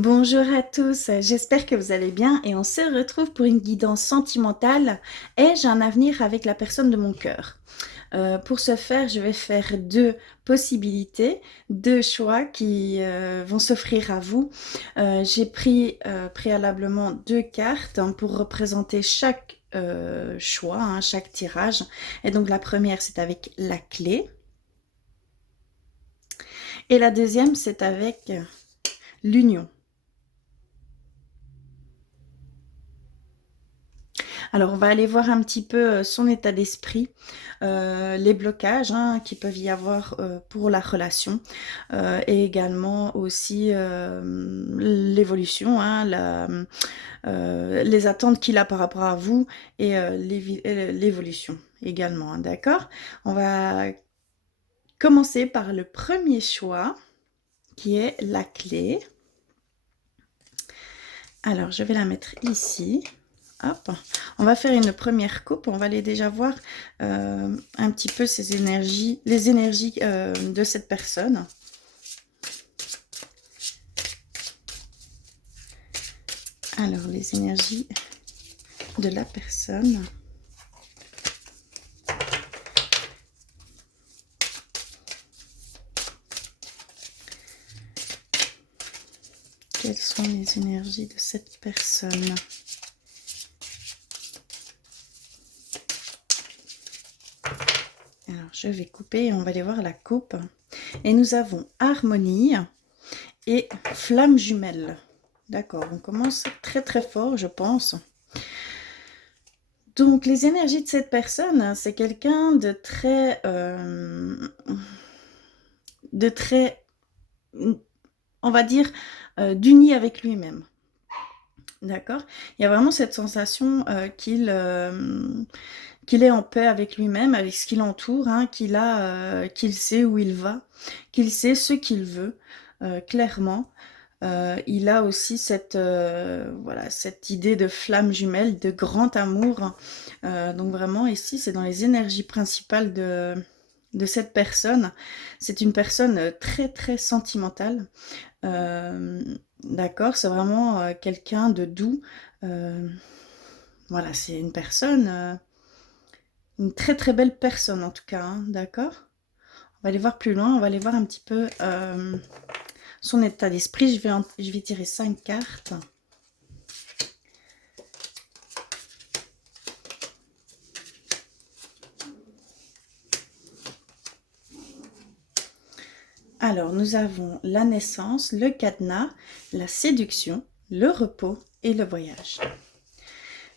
Bonjour à tous, j'espère que vous allez bien et on se retrouve pour une guidance sentimentale. Ai-je un avenir avec la personne de mon cœur? Pour ce faire, je vais faire 2 possibilités, 2 choix qui, vont s'offrir à vous. J'ai pris, préalablement 2 cartes, hein, pour représenter chaque, choix, hein, chaque tirage et donc la première c'est avec la clé et la deuxième c'est avec l'union. Alors, on va aller voir un petit peu son état d'esprit, les blocages hein, qui peuvent y avoir pour la relation et également aussi l'évolution, hein, les attentes qu'il a par rapport à vous et l'évolution également, hein, d'accord? On va commencer par le premier choix qui est la clé. Alors, je vais la mettre ici. Hop, on va faire une première coupe, on va aller déjà voir un petit peu ces énergies, les énergies de cette personne. Alors, les énergies de la personne. Quelles sont les énergies de cette personne? Alors, je vais couper et on va aller voir la coupe. Et nous avons harmonie et flamme jumelle. D'accord, on commence très très fort, je pense. Donc, les énergies de cette personne, c'est quelqu'un de très, on va dire, d'uni avec lui-même. D'accord? Il y a vraiment cette sensation qu'il est en paix avec lui-même, avec ce qui l'entoure, hein, qu'il sait où il va, qu'il sait ce qu'il veut, clairement. Il a aussi voilà, cette idée de flamme jumelle, de grand amour. Donc vraiment, ici, c'est dans les énergies principales de cette personne. C'est une personne très, très sentimentale. D'accord, c'est vraiment quelqu'un de doux. Euh, voilà, c'est une personne, une très, très belle personne en tout cas. Hein, d'accord? On va aller voir plus loin, on va aller voir un petit peu son état d'esprit. Je vais tirer 5 cartes. Alors, nous avons la naissance, le cadenas, la séduction, le repos et le voyage.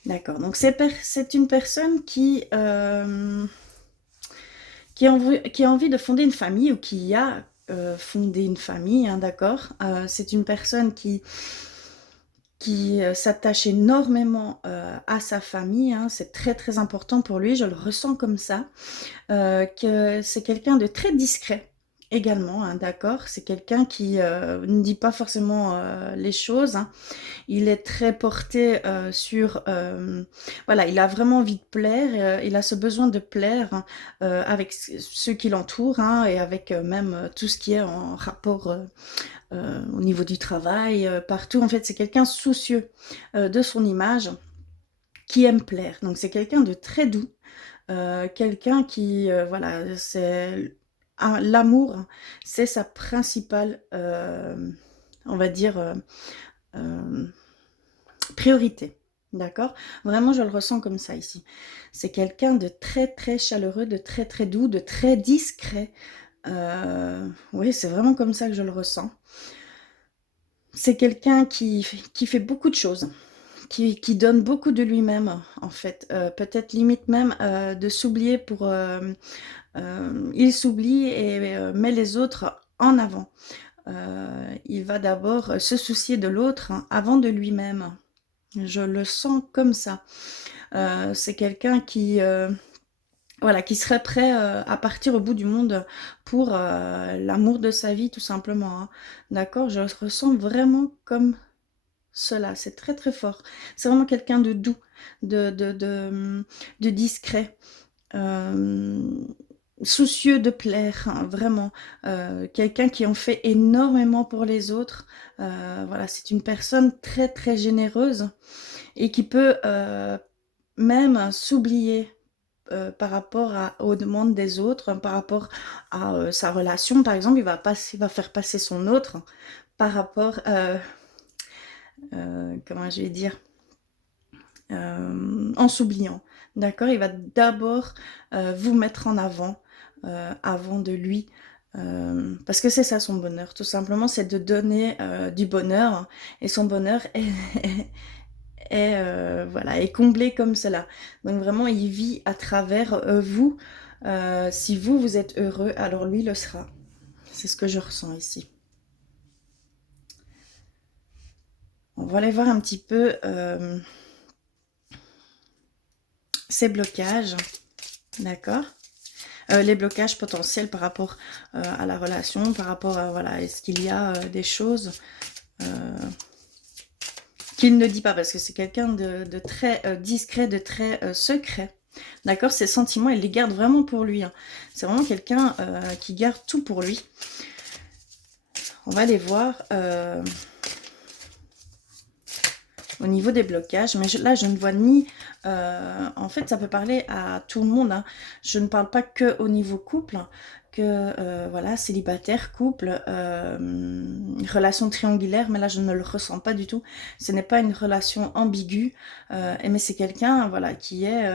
D'accord, donc c'est une personne qui a envie de fonder une famille ou qui a fondé une famille, hein, d'accord. C'est une personne qui s'attache énormément à sa famille, hein, c'est très très important pour lui, je le ressens comme ça, que c'est quelqu'un de très discret également, hein, d'accord. C'est quelqu'un qui ne dit pas forcément les choses, hein. Il est très porté sur... voilà, il a vraiment envie de plaire, il a ce besoin de plaire hein, avec ceux qui l'entourent hein, et avec même tout ce qui est en rapport au niveau du travail, partout. En fait, c'est quelqu'un soucieux de son image, qui aime plaire. Donc, c'est quelqu'un de très doux, quelqu'un qui, voilà, c'est... l'amour, c'est sa principale, on va dire... euh, priorité, d'accord? Vraiment, je le ressens comme ça ici. C'est quelqu'un de très, très chaleureux, de très, très doux, de très discret. Oui, c'est vraiment comme ça que je le ressens. C'est quelqu'un qui fait beaucoup de choses, qui donne beaucoup de lui-même, en fait. Peut-être limite même de s'oublier pour... il s'oublie et met les autres en avant. Il va d'abord se soucier de l'autre hein, avant de lui-même. Je le sens comme ça. C'est quelqu'un voilà, qui serait prêt à partir au bout du monde pour l'amour de sa vie, tout simplement. Hein. D'accord? Je le ressens vraiment comme cela. C'est très très fort. C'est vraiment quelqu'un de doux, de, de, de, de discret. Euh, soucieux de plaire, hein, vraiment, quelqu'un qui en fait énormément pour les autres. Voilà, c'est une personne très, très généreuse et qui peut, même s'oublier, par rapport aux demandes des autres, par rapport à, sa relation, par exemple, il va faire passer son autre par rapport, comment je vais dire? En s'oubliant, d'accord? Il va d'abord, vous mettre en avant, avant de lui, parce que c'est ça son bonheur, tout simplement, c'est de donner, du bonheur et son bonheur est voilà, est comblé comme cela. Donc vraiment, il vit à travers, vous. Si vous, vous êtes heureux, alors lui le sera. C'est ce que je ressens ici. On va aller voir un petit peu, ses blocages, d'accord? Les blocages potentiels par rapport, à la relation, par rapport à voilà, est-ce qu'il y a, des choses, heu, qu'il ne dit pas? Parce que c'est quelqu'un de très, discret, de très, secret. D'accord? Ses sentiments, il les garde vraiment pour lui, hein. C'est vraiment quelqu'un, qui garde tout pour lui. On va aller voir, au niveau des blocages, mais là, je ne vois ni... en fait, ça peut parler à tout le monde, hein. Je ne parle pas que au niveau couple, hein, que voilà, célibataire, couple, relation triangulaire, mais là, je ne le ressens pas du tout. Ce n'est pas une relation ambiguë, mais c'est quelqu'un, voilà, qui est...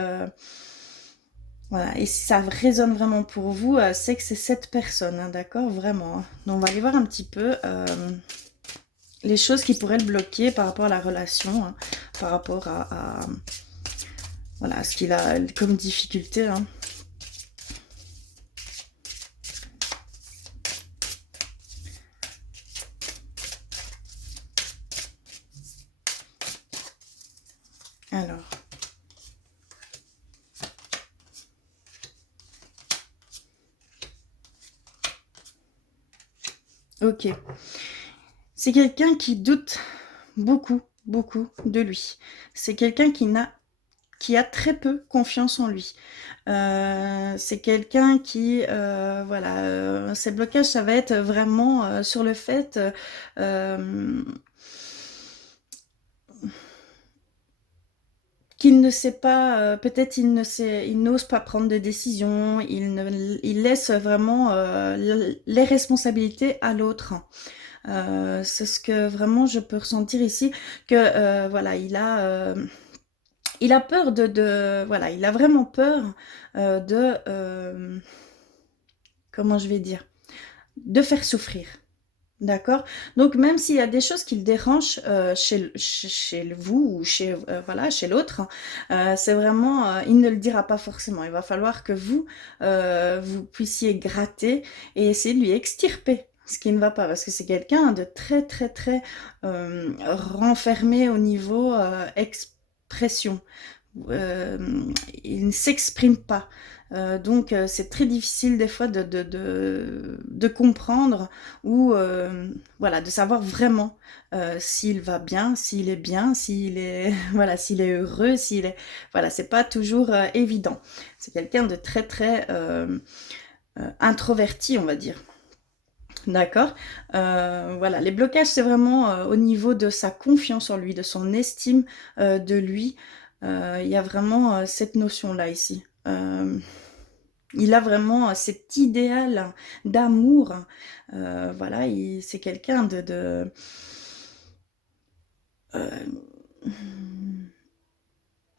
voilà, et si ça résonne vraiment pour vous, c'est que c'est cette personne, hein, d'accord? Vraiment, hein. Donc, on va aller voir un petit peu... les choses qui pourraient le bloquer par rapport à la relation, hein, par rapport voilà, ce qu'il a comme difficulté, hein. Alors, ok. C'est quelqu'un qui doute beaucoup, beaucoup de lui. C'est quelqu'un qui a très peu confiance en lui. C'est quelqu'un qui, voilà, ses blocages, ça va être vraiment sur le fait, qu'il ne sait pas, peut-être il n'ose pas prendre de décision, il laisse vraiment, les responsabilités à l'autre. C'est ce que vraiment je peux ressentir ici, que, voilà, il a peur voilà, il a vraiment peur, de, comment je vais dire? De faire souffrir. D'accord? Donc même s'il y a des choses qui le dérangent, chez vous ou chez, voilà, chez l'autre, c'est vraiment, il ne le dira pas forcément. Il va falloir que vous, vous puissiez gratter et essayer de lui extirper ce qui ne va pas. Parce que c'est quelqu'un de très, très, très, renfermé au niveau, expression. Il ne s'exprime pas. Donc c'est très difficile des fois de comprendre ou voilà, de savoir vraiment s'il va bien, s'il est voilà, s'il est heureux, s'il est voilà, c'est pas toujours évident. C'est quelqu'un de très très introverti, on va dire. D'accord. Voilà, les blocages, c'est vraiment au niveau de sa confiance en lui, de son estime de lui. Il y a vraiment cette notion-là ici. Il a vraiment cet idéal d'amour. Voilà, c'est quelqu'un euh,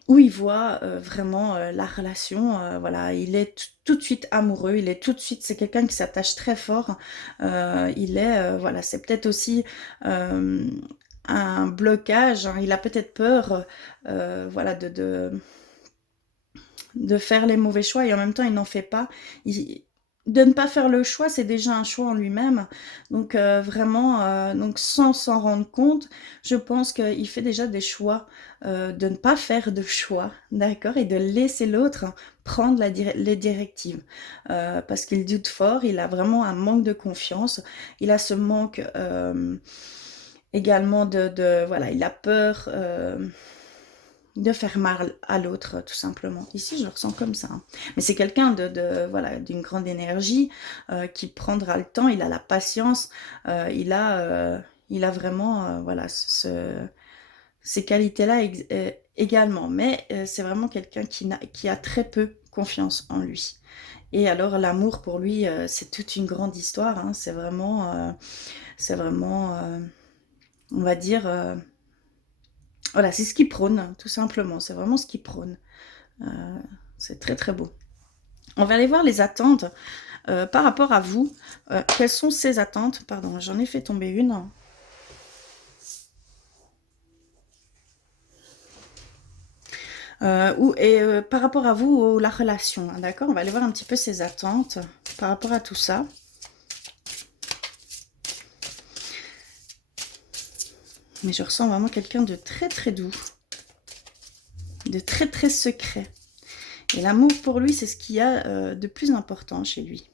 où il voit vraiment la relation. Voilà, il est tout de suite amoureux, il est tout de suite, c'est quelqu'un qui s'attache très fort. Il est, voilà, c'est peut-être aussi un blocage, hein. Il a peut-être peur, voilà, de faire les mauvais choix et en même temps il n'en fait pas. De ne pas faire le choix, c'est déjà un choix en lui-même. Donc vraiment, donc sans s'en rendre compte, je pense qu'il fait déjà des choix, de ne pas faire de choix, d'accord? Et de laisser l'autre prendre les directives. Parce qu'il doute fort, il a vraiment un manque de confiance, il a ce manque également voilà, il a peur... de faire mal à l'autre, tout simplement. Ici, je le ressens comme ça, hein. Mais c'est quelqu'un voilà, d'une grande énergie, qui prendra le temps, il a la patience, il a vraiment, voilà, ces qualités-là également. Mais c'est vraiment quelqu'un qui a très peu confiance en lui. Et alors l'amour pour lui, c'est toute une grande histoire, hein. C'est vraiment, on va dire, voilà, c'est ce qu'il prône, tout simplement. C'est vraiment ce qu'il prône. Euh, c'est très très beau. On va aller voir les attentes par rapport à vous. Quelles sont ces attentes? Pardon, j'en ai fait tomber une. Par rapport à vous, la relation, hein, d'accord? On va aller voir un petit peu ses attentes par rapport à tout ça. Mais je ressens vraiment quelqu'un de très très doux, de très très secret. Et l'amour pour lui, c'est ce qu'il y a de plus important chez lui.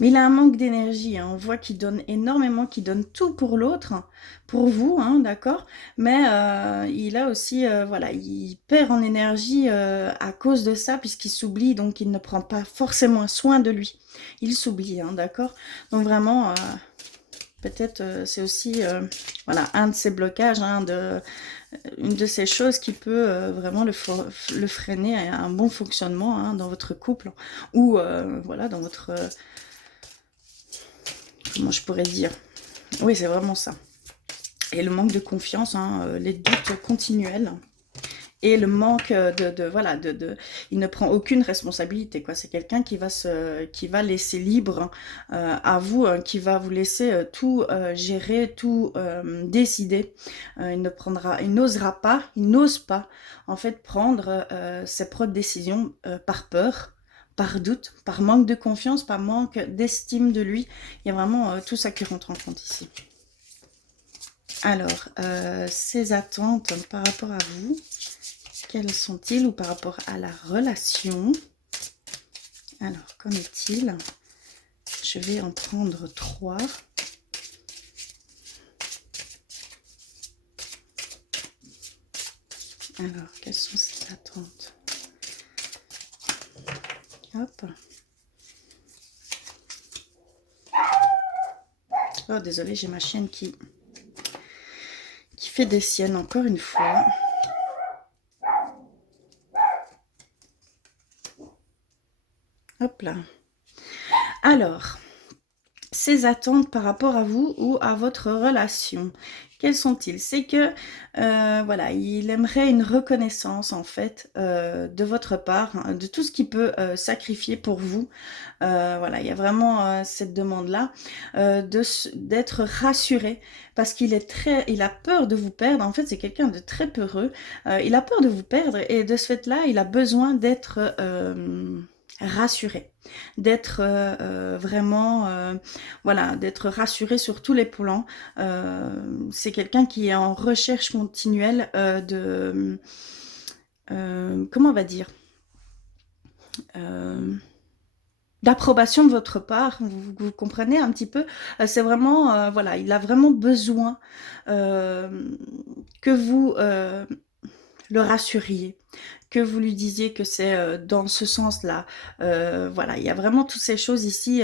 Mais il a un manque d'énergie, hein. On voit qu'il donne énormément, qu'il donne tout pour l'autre, pour vous, hein, d'accord? Mais il a aussi, voilà, il perd en énergie à cause de ça, puisqu'il s'oublie, donc il ne prend pas forcément soin de lui. Il s'oublie, hein, d'accord? Donc vraiment, peut-être c'est aussi, voilà, un de ces blocages, hein, une de ces choses qui peut vraiment le freiner à un bon fonctionnement, hein, dans votre couple, ou voilà, dans votre... comment je pourrais dire? Oui, c'est vraiment ça. Et le manque de confiance, hein, les doutes continuels. Et le manque voilà, il ne prend aucune responsabilité, quoi. C'est quelqu'un qui va laisser libre à vous, qui va vous laisser tout gérer, tout décider. Il n'ose pas, en fait, prendre ses propres décisions par peur, par doute, par manque de confiance, par manque d'estime de lui. Il y a vraiment tout ça qui rentre en compte ici. Alors, ses attentes par rapport à vous, quels sont-ils, ou par rapport à la relation? Alors, qu'en est-il? Je vais en prendre 3. Alors, quelles sont ses attentes? Hop. Oh, désolée, j'ai ma chienne qui fait des siennes encore une fois. Hop là. Alors, ses attentes par rapport à vous ou à votre relation, quels sont-ils? C'est que, voilà, il aimerait une reconnaissance, en fait, de votre part, hein, de tout ce qu'il peut sacrifier pour vous. Voilà, il y a vraiment cette demande-là, d'être rassuré, parce il a peur de vous perdre. En fait, c'est quelqu'un de très peureux. Il a peur de vous perdre, et de ce fait-là, il a besoin d'être rassuré, d'être vraiment, voilà, d'être rassuré sur tous les plans. C'est quelqu'un qui est en recherche continuelle comment on va dire, d'approbation de votre part. Vous comprenez un petit peu? C'est vraiment, voilà, il a vraiment besoin que vous le rassuriez, que vous lui disiez que c'est dans ce sens-là. Voilà, il y a vraiment toutes ces choses ici,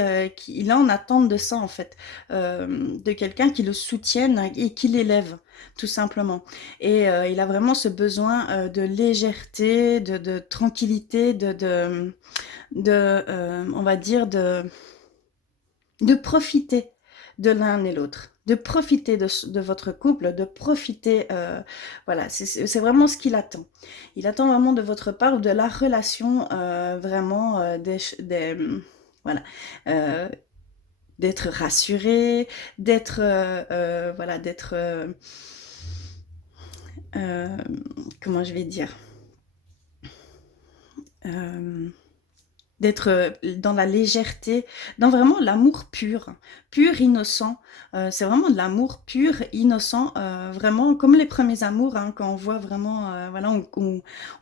il est en attente de ça, en fait, de quelqu'un qui le soutienne et qui l'élève, tout simplement. Et il a vraiment ce besoin de légèreté, de tranquillité, on va dire, de profiter de l'un et l'autre, de profiter de votre couple, de profiter, voilà, c'est vraiment ce qu'il attend. Il attend vraiment de votre part, ou de la relation, vraiment, voilà, euh, d'être rassuré, d'être, voilà, d'être, comment je vais dire, euh, d'être dans la légèreté, dans vraiment l'amour pur, pur, innocent. C'est vraiment de l'amour pur, innocent, vraiment comme les premiers amours, hein, quand on voit vraiment, voilà,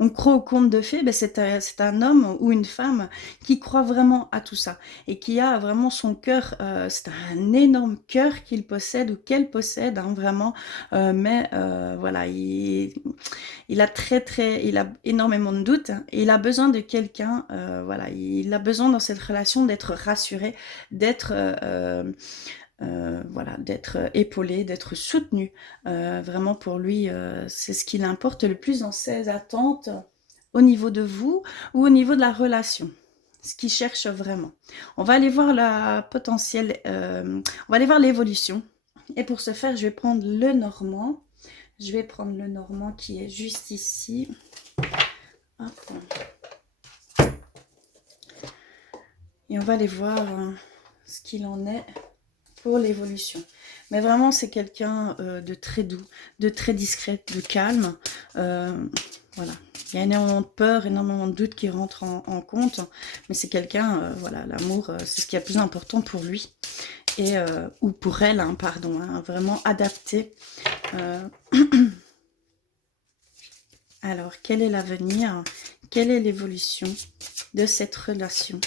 on croit au conte de fées, ben c'est un homme ou une femme qui croit vraiment à tout ça et qui a vraiment son cœur, c'est un énorme cœur qu'il possède ou qu'elle possède, hein, vraiment, mais voilà, il a énormément de doutes et il a besoin de quelqu'un, voilà, il a besoin dans cette relation d'être rassuré, d'être, voilà, d'être épaulé, d'être soutenu. Vraiment pour lui, c'est ce qui l'importe le plus dans ses attentes au niveau de vous ou au niveau de la relation. Ce qu'il cherche vraiment. On va aller voir la potentielle, on va aller voir l'évolution. Et pour ce faire, je vais prendre le normand. Je vais prendre le normand qui est juste ici. Hop. Et on va aller voir ce qu'il en est pour l'évolution. Mais vraiment, c'est quelqu'un de très doux, de très discret, de calme. Voilà. Il y a énormément de peur, énormément de doutes qui rentrent en compte. Mais c'est quelqu'un, voilà, l'amour, c'est ce qui est le plus important pour lui. Et, ou pour elle, hein, pardon, hein, vraiment adapté. Alors, quel est l'avenir? Quelle est l'évolution de cette relation?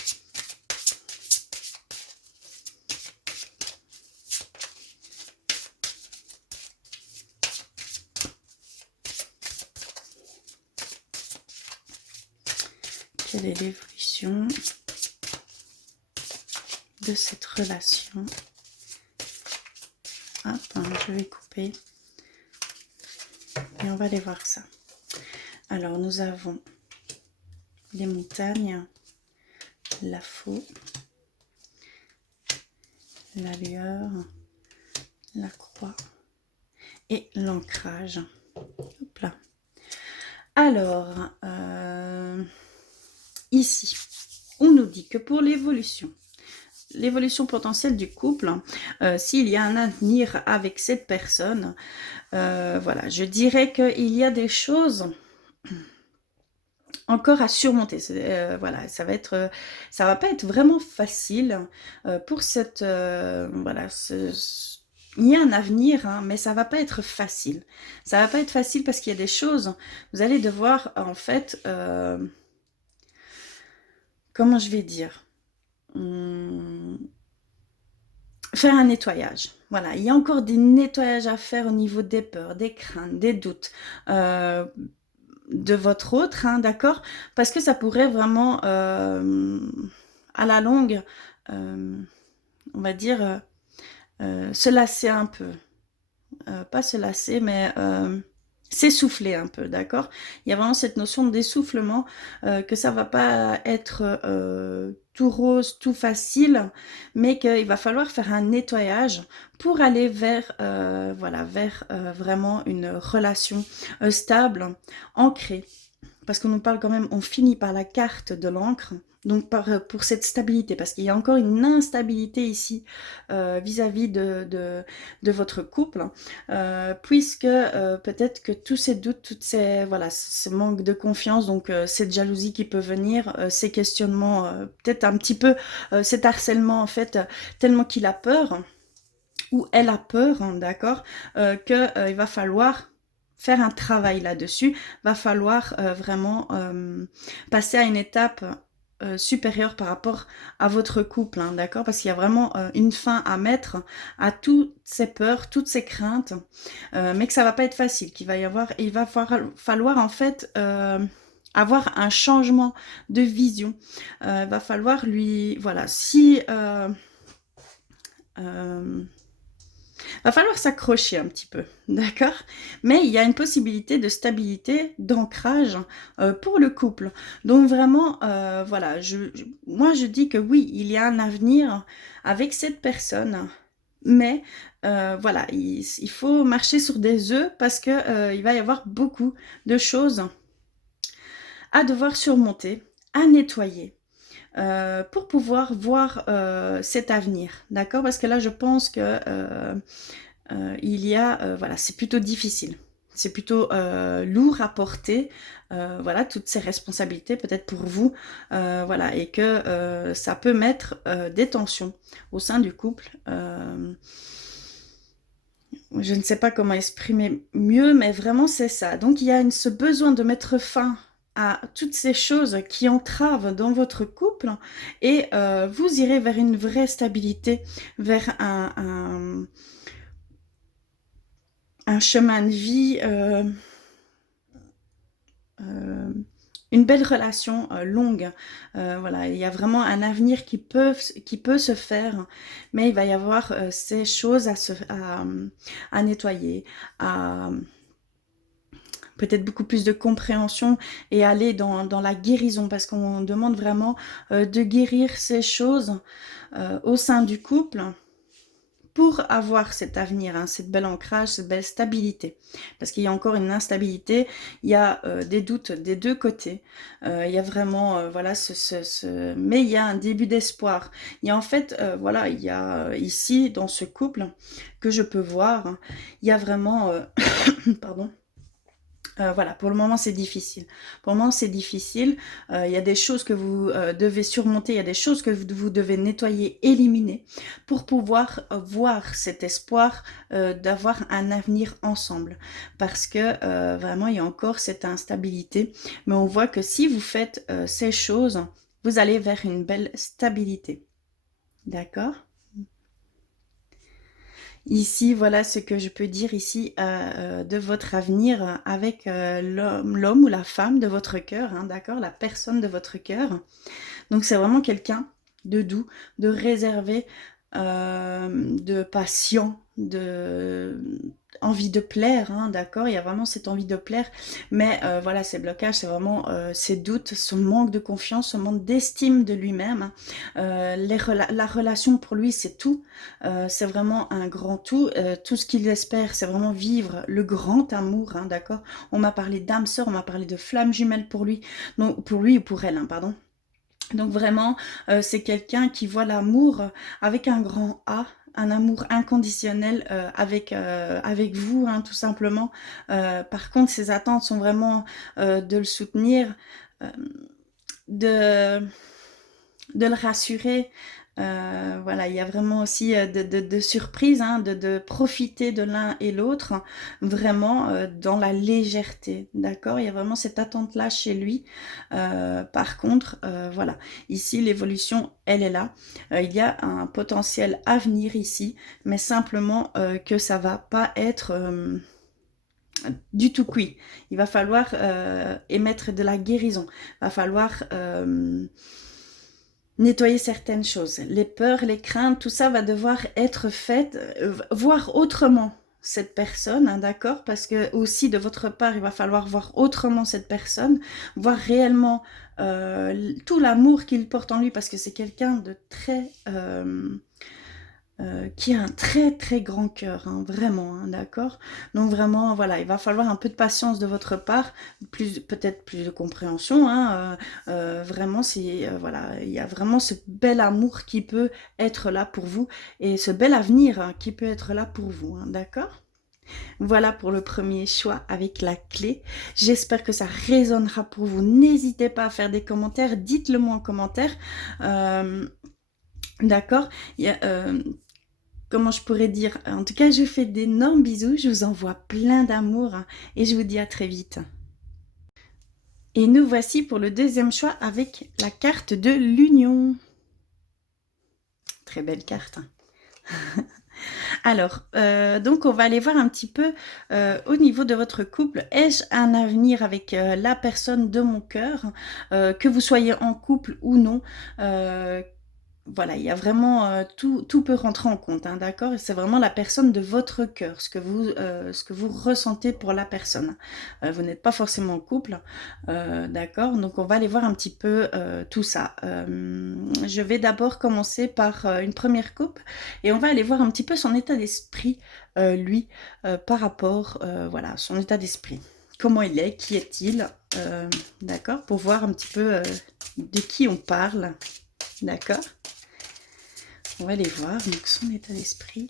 Quelle est l'évolution de cette relation? Hop, je vais couper. Et on va aller voir ça. Alors, nous avons les montagnes, la faux, la lueur, la croix et l'ancrage. Hop là. Alors, ici, on nous dit que pour l'évolution potentielle du couple, s'il y a un avenir avec cette personne, voilà, je dirais qu'il y a des choses encore à surmonter. Voilà, ça va pas être vraiment facile pour cette, voilà, il y a un avenir, hein, mais ça va pas être facile. Ça va pas être facile parce qu'il y a des choses, vous allez devoir, en fait, comment je vais dire, faire un nettoyage. Voilà, il y a encore des nettoyages à faire au niveau des peurs, des craintes, des doutes. De votre autre, hein, d'accord? Parce que ça pourrait vraiment, à la longue, on va dire, se lasser un peu. Pas se lasser, mais s'essouffler un peu, d'accord? Il y a vraiment cette notion d'essoufflement, que ça va pas être tout rose, tout facile, mais qu'il va falloir faire un nettoyage pour aller vers, voilà, vers vraiment une relation stable, ancrée. Parce qu'on nous parle quand même, on finit par la carte de l'encre, donc pour cette stabilité, parce qu'il y a encore une instabilité ici vis-à-vis de votre couple, puisque peut-être que tous ces doutes, toutes ces, voilà, ce manque de confiance, donc cette jalousie qui peut venir, ces questionnements, peut-être un petit peu cet harcèlement en fait, tellement qu'il a peur, ou elle a peur, hein, d'accord, qu'il va falloir faire un travail là-dessus, va falloir vraiment passer à une étape supérieure par rapport à votre couple, hein, d'accord? Parce qu'il y a vraiment une fin à mettre à toutes ces peurs, toutes ces craintes, mais que ça va pas être facile, il va falloir en fait avoir un changement de vision. Il va falloir lui, voilà, si va falloir s'accrocher un petit peu, d'accord? Mais il y a une possibilité de stabilité, d'ancrage pour le couple. Donc vraiment, voilà, moi je dis que oui, il y a un avenir avec cette personne, mais voilà, il faut marcher sur des œufs parce que il va y avoir beaucoup de choses à devoir surmonter, à nettoyer pour pouvoir voir cet avenir, d'accord? Parce que là, je pense que il y a, voilà, c'est plutôt difficile. c'est plutôt lourd à porter, voilà, toutes ces responsabilités peut-être pour vous, voilà, et que ça peut mettre des tensions au sein du couple. Je ne sais pas comment exprimer mieux, mais vraiment c'est ça. Donc il y a ce besoin de mettre fin à toutes ces choses qui entravent dans votre couple et vous irez vers une vraie stabilité, vers un chemin de vie, euh, une belle relation longue. Voilà, il y a vraiment un avenir qui peut se faire, mais il va y avoir ces choses à nettoyer, à peut-être beaucoup plus de compréhension et aller dans la guérison, parce qu'on demande vraiment de guérir ces choses au sein du couple pour avoir cet avenir, hein, cette belle ancrage, cette belle stabilité. Parce qu'il y a encore une instabilité, il y a des doutes des deux côtés, il y a vraiment, voilà, mais il y a un début d'espoir. Il y a en fait, voilà, il y a ici, dans ce couple, que je peux voir, hein, il y a vraiment, pardon, voilà, pour le moment c'est difficile. Pour le moment c'est difficile. Il y a des choses que vous devez surmonter, il y a des choses que vous devez nettoyer, éliminer pour pouvoir voir cet espoir d'avoir un avenir ensemble. Parce que vraiment il y a encore cette instabilité. Mais on voit que si vous faites ces choses, vous allez vers une belle stabilité. D'accord ? Ici, voilà ce que je peux dire ici de votre avenir avec l'homme ou la femme de votre cœur, hein, d'accord, la personne de votre cœur. Donc c'est vraiment quelqu'un de doux, de réservé, de patient, de envie de plaire, hein, d'accord. Il y a vraiment cette envie de plaire, mais voilà, ces blocages, c'est vraiment ces doutes, ce manque de confiance, ce manque d'estime de lui-même, hein. La relation pour lui, c'est tout. C'est vraiment un grand tout. Tout ce qu'il espère, c'est vraiment vivre le grand amour, hein, d'accord. On m'a parlé d'âme sœur, on m'a parlé de flamme jumelle pour lui, donc pour lui ou pour elle, hein, pardon. Donc vraiment, c'est quelqu'un qui voit l'amour avec un grand A, un amour inconditionnel avec vous, hein, tout simplement. Par contre, ses attentes sont vraiment de le soutenir, euh, de, de le rassurer. Voilà, il y a vraiment aussi de surprises, hein, de profiter de l'un et l'autre, hein, vraiment dans la légèreté, d'accord. Il y a vraiment cette attente-là chez lui. Par contre, voilà, ici l'évolution, elle est là. Il y a un potentiel à venir ici, mais simplement que ça va pas être du tout cuit. Il va falloir émettre de la guérison. Il va falloir nettoyer certaines choses. Les peurs, les craintes, tout ça va devoir être fait, voir autrement cette personne, hein, d'accord? Parce que aussi de votre part, il va falloir voir autrement cette personne, voir réellement tout l'amour qu'il porte en lui, parce que c'est quelqu'un de très... qui a un très très grand cœur, hein, vraiment, hein, d'accord. Donc vraiment, voilà, il va falloir un peu de patience de votre part, peut-être plus de compréhension, hein, vraiment, voilà, il y a vraiment ce bel amour qui peut être là pour vous et ce bel avenir hein, qui peut être là pour vous, hein, d'accord. Voilà pour le premier choix avec la clé. J'espère que ça résonnera pour vous. N'hésitez pas à faire des commentaires, dites-le moi en commentaire. D'accord. Comment je pourrais dire? En tout cas, je vous fais d'énormes bisous, je vous envoie plein d'amour hein, et je vous dis à très vite. Et nous voici pour le deuxième choix avec la carte de l'union. Très belle carte. Hein. Alors, donc on va aller voir un petit peu au niveau de votre couple. Ai-je un avenir avec la personne de mon cœur, que vous soyez en couple ou non? Voilà, il y a vraiment tout peut rentrer en compte, hein, d'accord? Et c'est vraiment la personne de votre cœur, ce que vous ressentez pour la personne. Vous n'êtes pas forcément en couple, d'accord? Donc on va aller voir un petit peu tout ça. Je vais d'abord commencer par une première coupe et on va aller voir un petit peu son état d'esprit, lui, par rapport, voilà, à son état d'esprit. Comment il est, qui est-il, d'accord? Pour voir un petit peu de qui on parle, d'accord? On va aller voir donc son état d'esprit.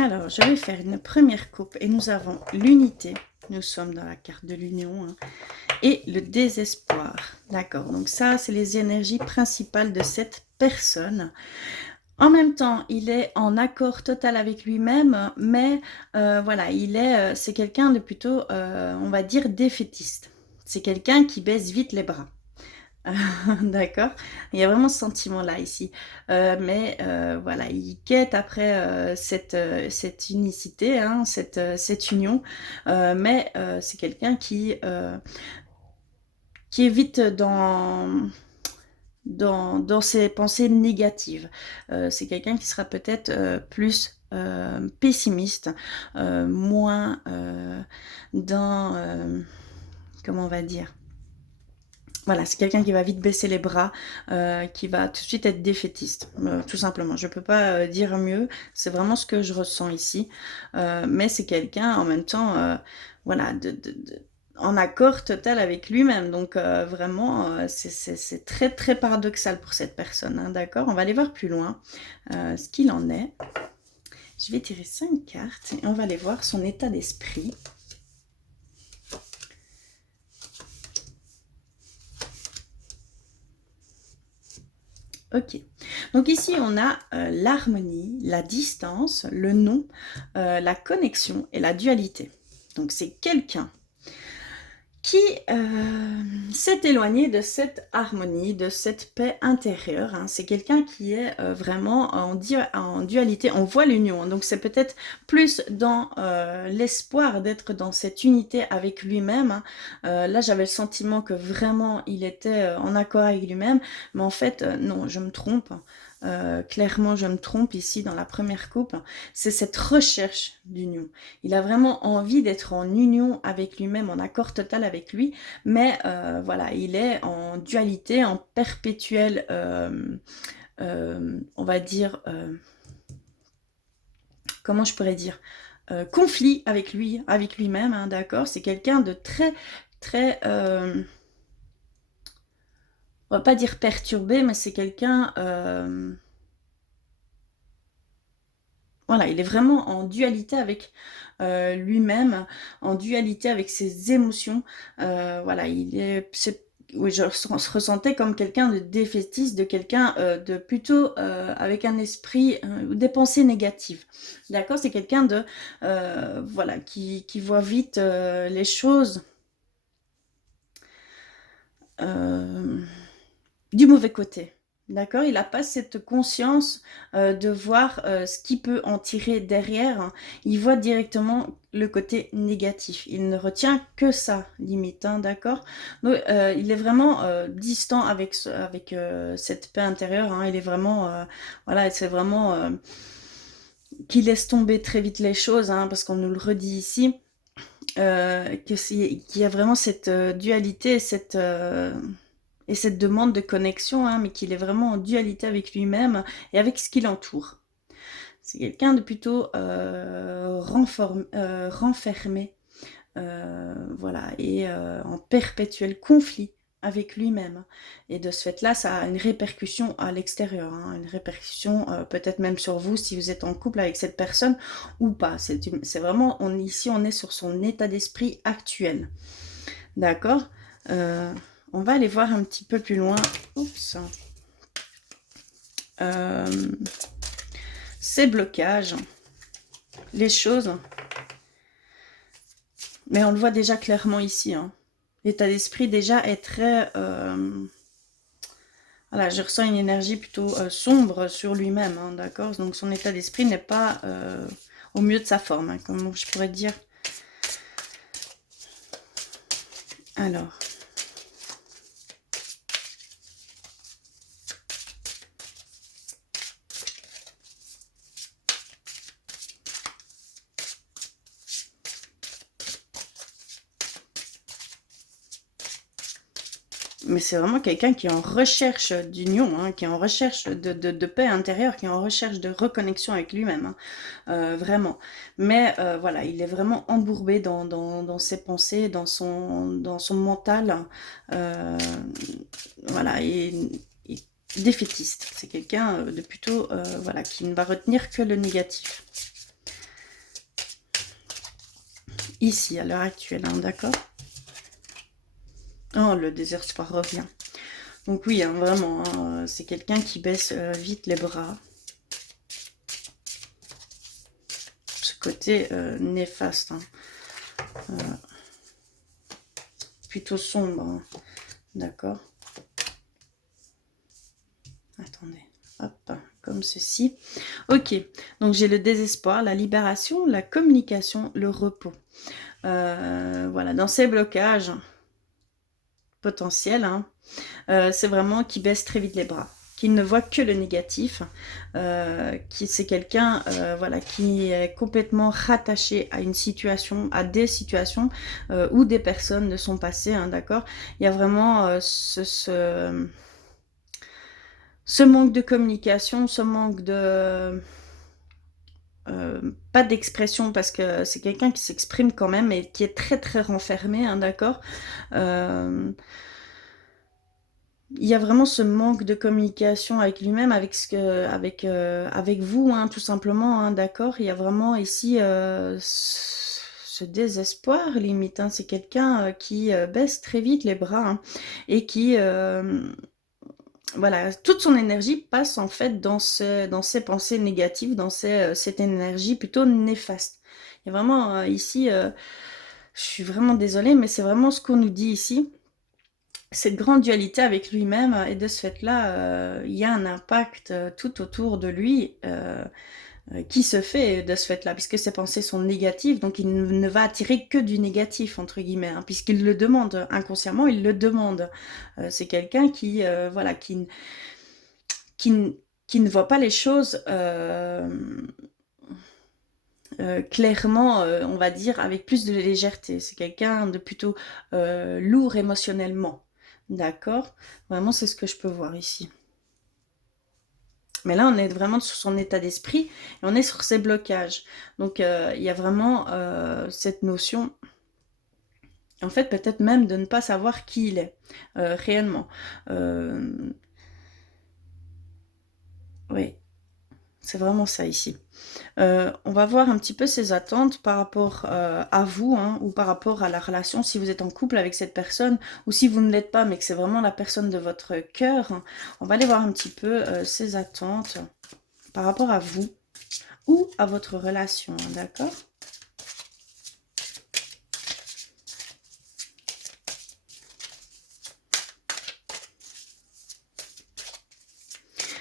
Alors, je vais faire une première coupe et nous avons l'unité. Nous sommes dans la carte de l'union, hein, et le désespoir. D'accord, donc ça, c'est les énergies principales de cette personne. En même temps, il est en accord total avec lui-même, mais voilà, c'est quelqu'un de plutôt, on va dire, défaitiste. C'est quelqu'un qui baisse vite les bras. D'accord? Il y a vraiment ce sentiment-là ici. Mais voilà, il quête après cette unicité, hein, cette union. Mais c'est quelqu'un qui est vite dans ses pensées négatives. C'est quelqu'un qui sera peut-être plus pessimiste, moins dans... comment on va dire? Voilà, c'est quelqu'un qui va vite baisser les bras, qui va tout de suite être défaitiste, tout simplement. Je ne peux pas dire mieux, c'est vraiment ce que je ressens ici. Mais c'est quelqu'un en même temps, voilà, en accord total avec lui-même. Donc vraiment, c'est très très paradoxal pour cette personne, hein, d'accord? On va aller voir plus loin ce qu'il en est. Je vais tirer 5 cartes et on va aller voir son état d'esprit. Ok, donc ici on a l'harmonie, la distance, le non, la connexion et la dualité. Donc c'est quelqu'un qui s'est éloigné de cette harmonie, de cette paix intérieure, hein. C'est quelqu'un qui est vraiment en dualité. On voit l'union, hein. Donc c'est peut-être plus dans l'espoir d'être dans cette unité avec lui-même, hein. Là j'avais le sentiment que vraiment il était en accord avec lui-même, mais en fait non, je me trompe. Clairement je me trompe ici dans la première coupe. C'est cette recherche d'union. Il a vraiment envie d'être en union avec lui-même, en accord total avec lui, mais voilà, il est en dualité, en perpétuel, on va dire, comment je pourrais dire, conflit avec lui, avec lui-même, hein, d'accord? C'est quelqu'un de très, très, on va pas dire perturbé, mais c'est quelqu'un... voilà, il est vraiment en dualité avec lui-même, en dualité avec ses émotions. Voilà, oui, je ressentais comme quelqu'un de défaitiste, de quelqu'un de plutôt avec un esprit, des pensées négatives. D'accord? C'est quelqu'un de, voilà, qui voit vite les choses euh, du mauvais côté. D'accord? Il n'a pas cette conscience de voir ce qu'il peut en tirer derrière, hein. Il voit directement le côté négatif. Il ne retient que ça, limite, hein, d'accord? Donc, il est vraiment distant avec cette paix intérieure, hein. Il est vraiment... voilà, c'est vraiment... qu'il laisse tomber très vite les choses, hein, parce qu'on nous le redit ici, qu'il y a vraiment cette dualité, et cette demande de connexion, hein, mais qu'il est vraiment en dualité avec lui-même et avec ce qui l'entoure. C'est quelqu'un de plutôt renfermé, voilà, et en perpétuel conflit avec lui-même. Et de ce fait-là, ça a une répercussion à l'extérieur, hein, une répercussion peut-être même sur vous si vous êtes en couple avec cette personne ou pas. C'est vraiment, ici on est sur son état d'esprit actuel. D'accord? On va aller voir un petit peu plus loin. Oups. Ces blocages, les choses. Mais on le voit déjà clairement ici, hein. L'état d'esprit déjà est très... voilà, je ressens une énergie plutôt sombre sur lui-même, hein, d'accord? Donc son état d'esprit n'est pas au mieux de sa forme, hein, comme je pourrais dire. Alors... Mais c'est vraiment quelqu'un qui est en recherche d'union, hein, qui est en recherche de paix intérieure, qui est en recherche de reconnexion avec lui-même, hein, vraiment. Mais voilà, il est vraiment embourbé dans ses pensées, dans son mental. Voilà, et défaitiste. C'est quelqu'un de plutôt, voilà, qui ne va retenir que le négatif. ici, à l'heure actuelle, hein, d'accord? Oh, le désespoir revient. Donc oui, hein, vraiment, hein, c'est quelqu'un qui baisse vite les bras. Ce côté néfaste, hein. Plutôt sombre, hein. D'accord? Attendez, hop, comme ceci. Ok, donc j'ai le désespoir, la libération, la communication, le repos. Voilà, dans ces blocages potentiels, hein, c'est vraiment qui baisse très vite les bras, qui ne voit que le négatif, qui c'est quelqu'un voilà, qui est complètement rattaché à une situation, à des situations où des personnes de son passé, hein, d'accord? Il y a vraiment ce manque de communication, ce manque de... pas d'expression parce que c'est quelqu'un qui s'exprime quand même et qui est très très renfermé, hein, d'accord. Euh, il y a vraiment ce manque de communication avec lui-même, avec avec vous, hein, tout simplement, hein, d'accord. Il y a vraiment ici ce désespoir limite, hein. C'est quelqu'un qui baisse très vite les bras, hein, et qui voilà, toute son énergie passe en fait dans ses pensées négatives, dans cette énergie plutôt néfaste. Il y a vraiment ici, je suis vraiment désolée, mais c'est vraiment ce qu'on nous dit ici, cette grande dualité avec lui-même, et de ce fait-là, il y a un impact tout autour de lui qui se fait de ce fait-là, puisque ses pensées sont négatives, donc il ne va attirer que du négatif, entre guillemets, hein, puisqu'il le demande inconsciemment, il le demande. C'est quelqu'un qui, voilà, qui, qui ne voit pas les choses clairement, on va dire, avec plus de légèreté. C'est quelqu'un de plutôt lourd émotionnellement. D'accord? Vraiment, c'est ce que je peux voir ici. Mais là, on est vraiment sur son état d'esprit et on est sur ses blocages. Donc, il y a vraiment cette notion, en fait, peut-être même de ne pas savoir qui il est réellement. Oui, c'est vraiment ça ici. On va voir un petit peu ses attentes par rapport à vous, hein, ou par rapport à la relation, si vous êtes en couple avec cette personne, ou si vous ne l'êtes pas, mais que c'est vraiment la personne de votre cœur, hein. On va aller voir un petit peu ses attentes par rapport à vous ou à votre relation, hein, d'accord?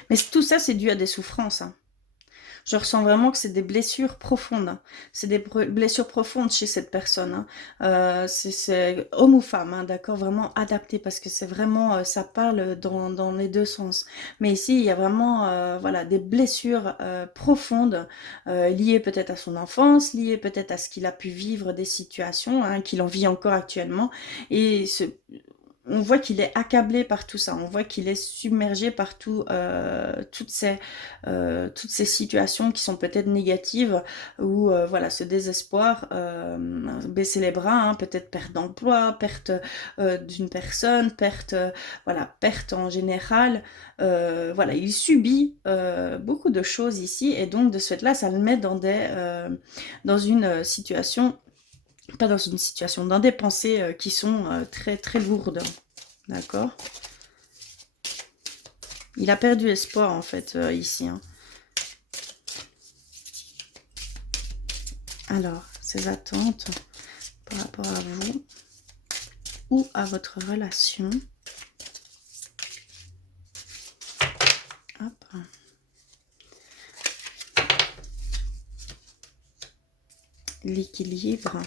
Mais tout ça, c'est dû à des souffrances, hein. Je ressens vraiment que c'est des blessures profondes, hein. C'est des blessures profondes chez cette personne, hein. C'est homme ou femme, hein, d'accord, vraiment adapté parce que c'est vraiment, ça parle dans les deux sens. Mais ici, il y a vraiment, voilà, des blessures profondes liées peut-être à son enfance, liées peut-être à ce qu'il a pu vivre, des situations, hein, qu'il en vit encore actuellement. Et on voit qu'il est accablé par tout ça, on voit qu'il est submergé par toutes ces situations qui sont peut-être négatives, ou voilà, ce désespoir, baisser les bras, hein, peut-être perte d'emploi, perte d'une personne, perte, voilà, perte en général. Voilà, il subit beaucoup de choses ici, et donc de ce fait-là, ça le met dans une situation, pas dans une situation, dans des pensées qui sont très très lourdes. D'accord? Il a perdu espoir en fait ici, hein. Alors, ses attentes par rapport à vous ou à votre relation. Hop. L'équilibre.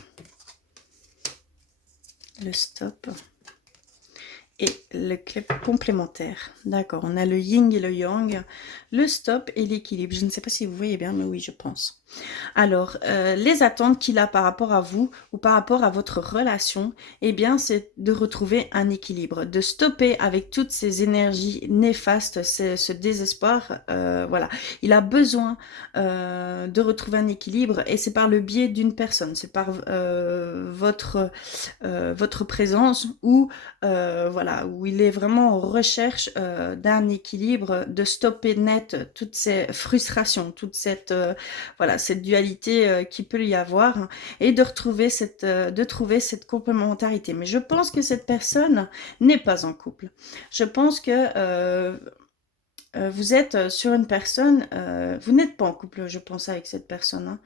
Le stop. Et le club complémentaire. D'accord, on a le yin et le yang, le stop et l'équilibre. Je ne sais pas si vous voyez bien, mais oui, je pense. Alors, les attentes qu'il a par rapport à vous ou par rapport à votre relation, eh bien, c'est de retrouver un équilibre, de stopper avec toutes ces énergies néfastes, ce désespoir. Voilà, il a besoin de retrouver un équilibre, et c'est par le biais d'une personne, c'est par votre présence, ou voilà, voilà, où il est vraiment en recherche, d'un équilibre, de stopper net toutes ces frustrations, toute cette, voilà, cette dualité, qu'il peut y avoir, hein, et de trouver cette complémentarité. Mais je pense que cette personne n'est pas en couple. Je pense que, vous êtes, sur une personne, vous n'êtes pas en couple, je pense, avec cette personne, hein.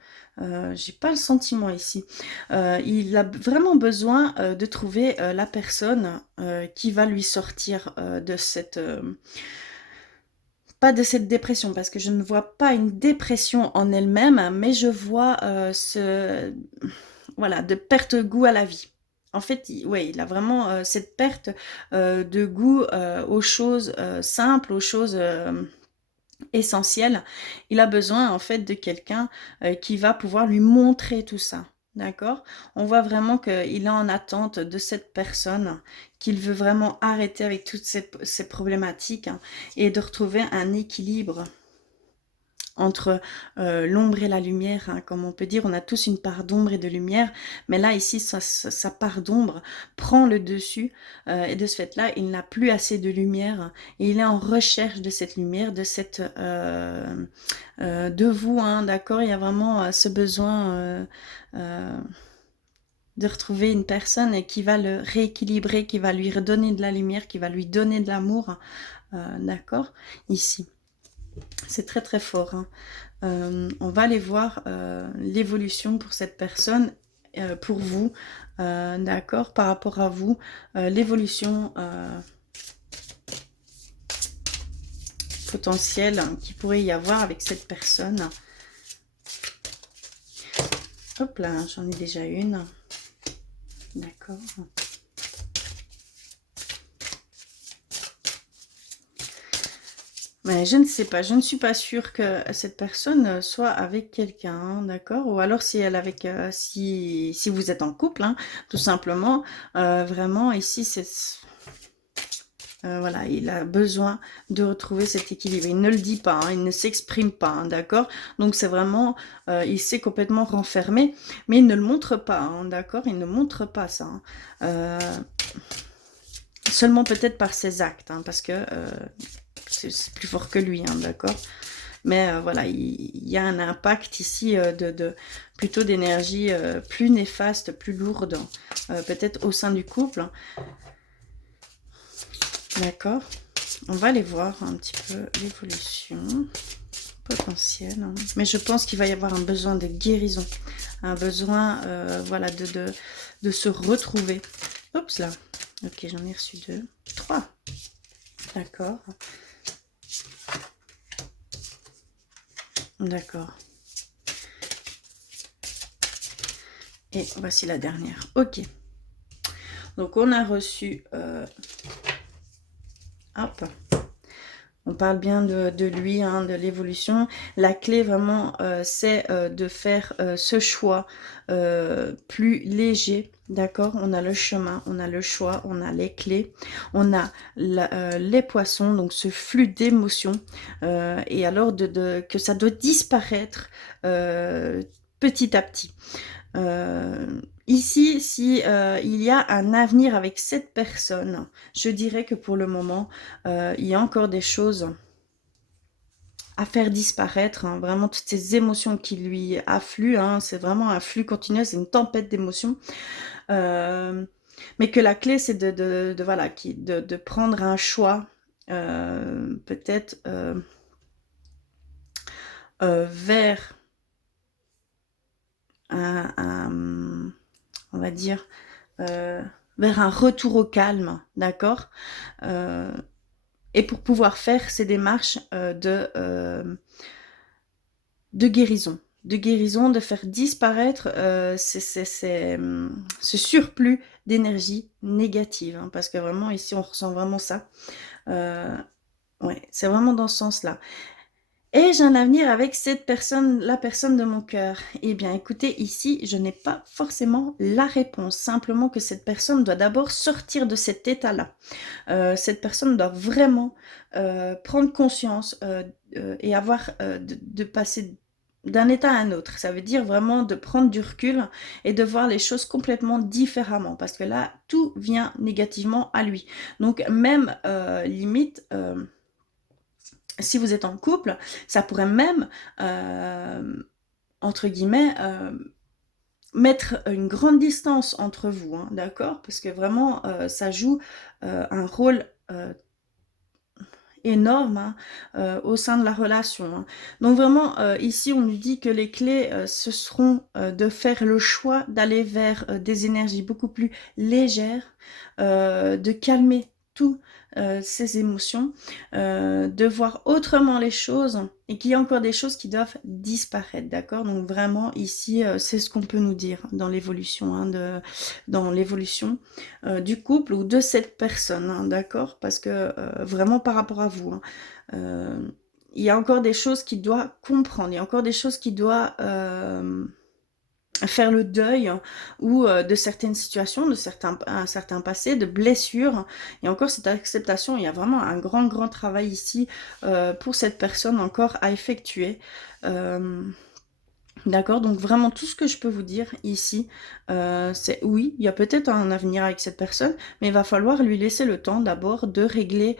J'ai pas le sentiment ici. Il a vraiment besoin, de trouver, la personne, qui va lui sortir, de cette, pas de cette dépression, parce que je ne vois pas une dépression en elle-même, mais je vois, voilà, de perte de goût à la vie. En fait, ouais, il a vraiment, cette perte, de goût, aux choses, simples, aux choses, essentiel. Il a besoin en fait de quelqu'un, qui va pouvoir lui montrer tout ça, d'accord? On voit vraiment qu'il est en attente de cette personne, qu'il veut vraiment arrêter avec toutes ces problématiques, hein, et de retrouver un équilibre entre, l'ombre et la lumière, hein, comme on peut dire. On a tous une part d'ombre et de lumière, mais là, ici, sa part d'ombre prend le dessus, et de ce fait-là, il n'a plus assez de lumière et il est en recherche de cette lumière, de cette, de vous, hein, d'accord? Il y a vraiment, ce besoin, de retrouver une personne qui va le rééquilibrer, qui va lui redonner de la lumière, qui va lui donner de l'amour, d'accord? Ici. C'est très, très fort, hein. On va aller voir, l'évolution pour cette personne, pour vous, d'accord? Par rapport à vous, l'évolution, potentielle, hein, qu'il pourrait y avoir avec cette personne. Hop là, j'en ai déjà une. D'accord. Mais je ne sais pas, je ne suis pas sûre que cette personne, soit avec quelqu'un, hein, d'accord? Ou alors si elle avec, si vous êtes en couple, hein, tout simplement, vraiment ici c'est voilà, il a besoin de retrouver cet équilibre. Il ne le dit pas, hein, il ne s'exprime pas, hein, d'accord? Donc c'est vraiment, il s'est complètement renfermé, mais il ne le montre pas, hein, d'accord? Il ne montre pas ça, hein. Seulement peut-être par ses actes, hein, parce que c'est plus fort que lui, hein, d'accord? Mais voilà, il y a un impact ici, plutôt d'énergie, plus néfaste, plus lourde, peut-être au sein du couple. D'accord? On va aller voir un petit peu l'évolution potentielle, hein. Mais je pense qu'il va y avoir un besoin de guérison, un besoin, voilà, de se retrouver. Oups là. Ok, j'en ai reçu 2, 3. D'accord. D'accord. Et voici la dernière. Ok. Donc on a reçu... hop. On parle bien de lui, hein, de l'évolution. La clé vraiment, c'est de faire ce choix plus léger. D'accord? On a le chemin, on a le choix, on a les clés, on a les poissons, donc ce flux d'émotions. Et alors que ça doit disparaître petit à petit. Ici, si il y a un avenir avec cette personne, je dirais que pour le moment, il y a encore des choses à faire disparaître, hein, vraiment toutes ces émotions qui lui affluent, hein, c'est vraiment un flux continu, c'est une tempête d'émotions. Mais que la clé, c'est voilà, de prendre un choix, peut-être vers on va dire, vers un retour au calme, d'accord? Et pour pouvoir faire ces démarches de guérison, de faire disparaître ce surplus d'énergie négative, hein, parce que vraiment ici on ressent vraiment ça. Ouais, c'est vraiment dans ce sens-là. Et j'ai un avenir avec cette personne, la personne de mon cœur. Eh bien, écoutez, ici, je n'ai pas forcément la réponse. Simplement que cette personne doit d'abord sortir de cet état-là. Cette personne doit vraiment prendre conscience et avoir de passer d'un état à un autre. Ça veut dire vraiment de prendre du recul et de voir les choses complètement différemment parce que là, tout vient négativement à lui. Donc même, limite, si vous êtes en couple, ça pourrait même, entre guillemets, mettre une grande distance entre vous, hein, d'accord? Parce que vraiment, ça joue, un rôle, énorme, hein, au sein de la relation, hein. Donc vraiment, ici, on nous dit que les clés, ce seront, de faire le choix d'aller vers, des énergies beaucoup plus légères, de calmer tout, ces émotions, de voir autrement les choses et qu'il y a encore des choses qui doivent disparaître, d'accord? Donc vraiment ici, c'est ce qu'on peut nous dire dans l'évolution, hein, dans l'évolution du couple ou de cette personne, hein, d'accord? Parce que vraiment par rapport à vous, hein, il y a encore des choses qu'il doit comprendre, il y a encore des choses qu'il doit faire le deuil ou de certaines situations, de un certain passé, de blessures. Et encore cette acceptation, il y a vraiment un grand, grand travail ici pour cette personne encore à effectuer. Euh, D'accord, donc vraiment tout ce que je peux vous dire ici, c'est oui, il y a peut-être un avenir avec cette personne, mais il va falloir lui laisser le temps d'abord de régler,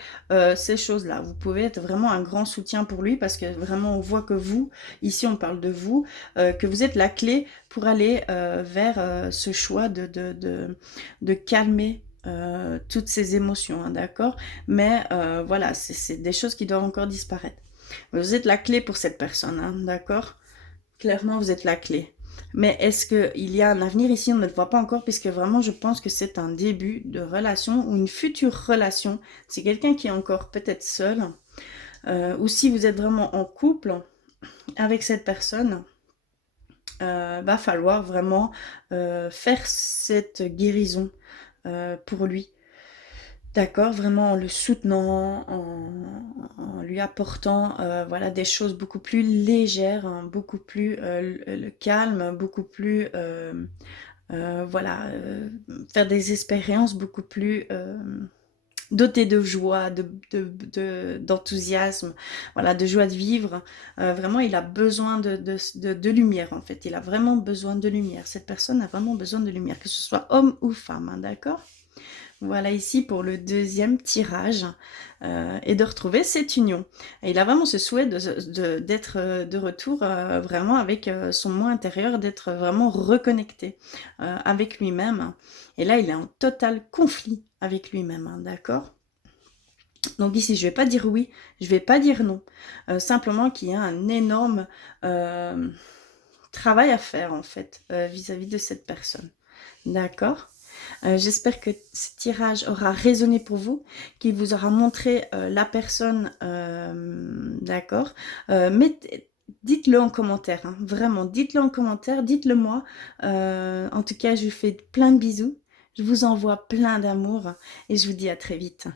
ces choses-là. Vous pouvez être vraiment un grand soutien pour lui parce que vraiment on voit que vous, ici on parle de vous, que vous êtes la clé pour aller, vers, ce choix de calmer, toutes ces émotions, hein, d'accord? Mais, voilà, c'est des choses qui doivent encore disparaître. Vous êtes la clé pour cette personne, hein, d'accord? Clairement, vous êtes la clé. Mais est-ce qu'il y a un avenir ici? On ne le voit pas encore puisque vraiment, je pense que c'est un début de relation ou une future relation. C'est quelqu'un qui est encore peut-être seul. Ou si vous êtes vraiment en couple avec cette personne, va falloir vraiment faire cette guérison pour lui. D'accord, vraiment en le soutenant, en lui apportant, voilà, des choses beaucoup plus légères, hein, beaucoup plus, le calme, beaucoup plus, voilà, faire des expériences beaucoup plus, dotées de joie, d'enthousiasme, voilà, de joie de vivre. Vraiment, il a besoin de lumière, en fait. Il a vraiment besoin de lumière. Cette personne a vraiment besoin de lumière, que ce soit homme ou femme, hein, d'accord? Voilà ici pour le deuxième tirage et de retrouver cette union. Et il a vraiment ce souhait d'être de retour vraiment avec son moi intérieur, d'être vraiment reconnecté avec lui-même. Et là, il est en total conflit avec lui-même, hein, d'accord? Donc ici, je vais pas dire oui, je vais pas dire non. Simplement qu'il y a un énorme euh, travail à faire en fait vis-à-vis de cette personne. D'accord? J'espère que ce tirage aura résonné pour vous, qu'il vous aura montré la personne, d'accord. Dites-le en commentaire, hein, vraiment, dites-le en commentaire, dites-le moi. En tout cas, je vous fais plein de bisous, je vous envoie plein d'amour et je vous dis à très vite.